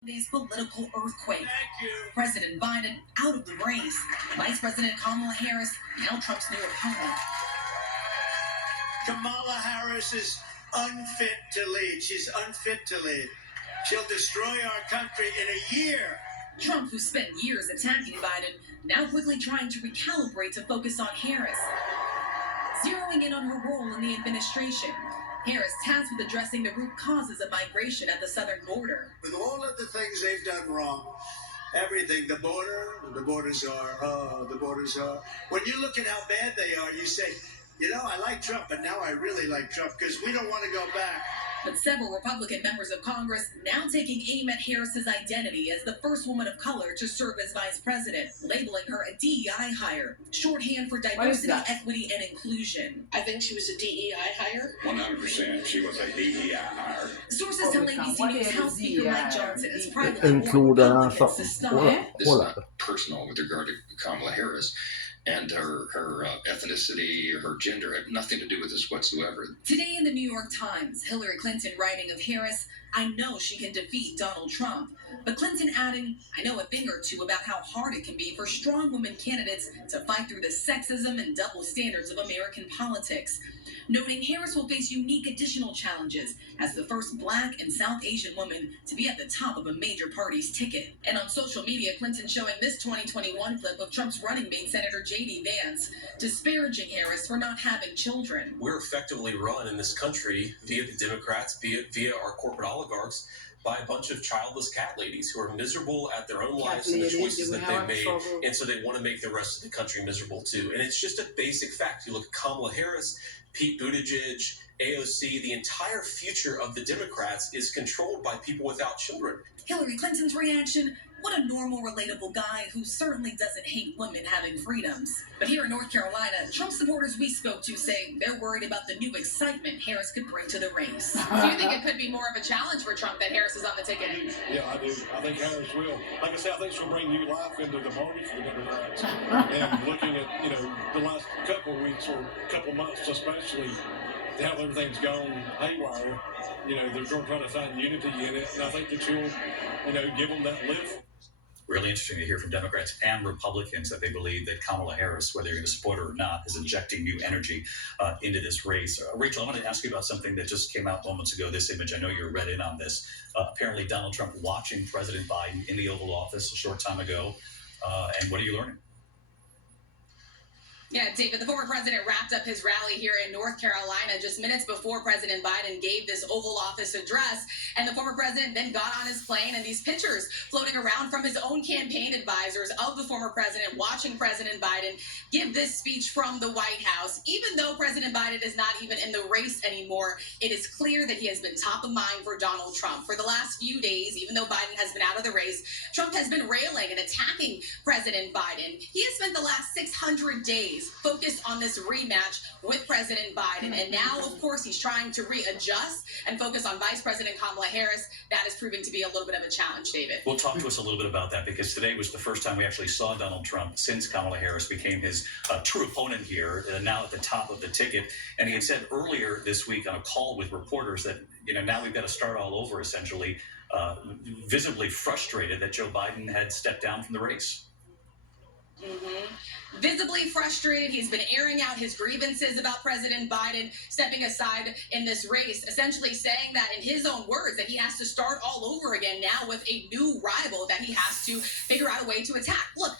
Today's political earthquake. President Biden out of the race. Vice President Kamala Harris now Trump's new opponent. Kamala Harris is unfit to lead. She's unfit to lead. She'll destroy our country in a year. Trump, who spent years attacking Biden, now quickly trying to recalibrate to focus on Harris. Zeroing in on her role in the administration. Harris tasked with addressing the root causes of migration at the southern border. With all of the things they've done wrong, everything, the borders are. When you look at how bad they are, you say, you know, I like Trump, but now I really like Trump because we don't want to go back. But several Republican members of Congress now taking aim at Harris's identity as the first woman of color to serve as vice president, labeling her a DEI hire, shorthand for diversity, equity, and inclusion. I think she was a DEI hire. 100%. She was a DEI hire. Sources tell ABC News House Speaker Mike Johnson is privately Includerna to stop. This is not personal with regard to Kamala Harris. And her ethnicity, her gender had nothing to do with this whatsoever. Today in the New York Times, Hillary Clinton writing of Harris, I know she can defeat Donald Trump. But Clinton adding, I know a thing or two about how hard it can be for strong women candidates to fight through the sexism and double standards of American politics. Noting Harris will face unique additional challenges as the first Black and South Asian woman to be at the top of a major party's ticket. And on social media, Clinton showing this 2021 clip of Trump's running mate, Senator J.D. Vance, disparaging Harris for not having children. We're effectively run in this country via the Democrats, via our corporate oligarchs, by a bunch of childless cat ladies who are miserable at their own lives and the choices that they've made, and so they want to make the rest of the country miserable too. And it's just a basic fact. You look at Kamala Harris, Pete Buttigieg, AOC, the entire future of the Democrats is controlled by people without children. Hillary Clinton's reaction, what a normal, relatable guy who certainly doesn't hate women having freedoms. But here in North Carolina, Trump supporters we spoke to say they're worried about the new excitement Harris could bring to the race. Do you think it could be more of a challenge for Trump that Harris is on the ticket? Yeah, I do. I think Harris will. Like I said, I think she'll bring new life into the party for the Democrats. And looking at, the last couple of weeks or couple of months especially, how everything's gone haywire, they're going to try to find unity in it. And I think that she'll, give them that lift. Really interesting to hear from Democrats and Republicans that they believe that Kamala Harris, whether you're going to support her or not, is injecting new energy into this race. Rachel, I want to ask you about something that just came out moments ago, this image. I know you're read in on this. Apparently Donald Trump watching President Biden in the Oval Office a short time ago. And what are you learning? Yeah, David, the former president wrapped up his rally here in North Carolina just minutes before President Biden gave this Oval Office address. And the former president then got on his plane, and these pictures floating around from his own campaign advisors of the former president watching President Biden give this speech from the White House. Even though President Biden is not even in the race anymore, it is clear that he has been top of mind for Donald Trump. For the last few days, even though Biden has been out of the race, Trump has been railing and attacking President Biden. He has spent the last 600 days focused on this rematch with President Biden. And now, of course, he's trying to readjust and focus on Vice President Kamala Harris. That is proving to be a little bit of a challenge, David. Well, talk to us a little bit about that, because today was the first time we actually saw Donald Trump since Kamala Harris became his true opponent here, now at the top of the ticket. And he had said earlier this week on a call with reporters that, now we've got to start all over, essentially, visibly frustrated that Joe Biden had stepped down from the race. Visibly frustrated, he's been airing out his grievances about President Biden stepping aside in this race, essentially saying that, in his own words, that he has to start all over again now with a new rival that he has to figure out a way to attack. Look,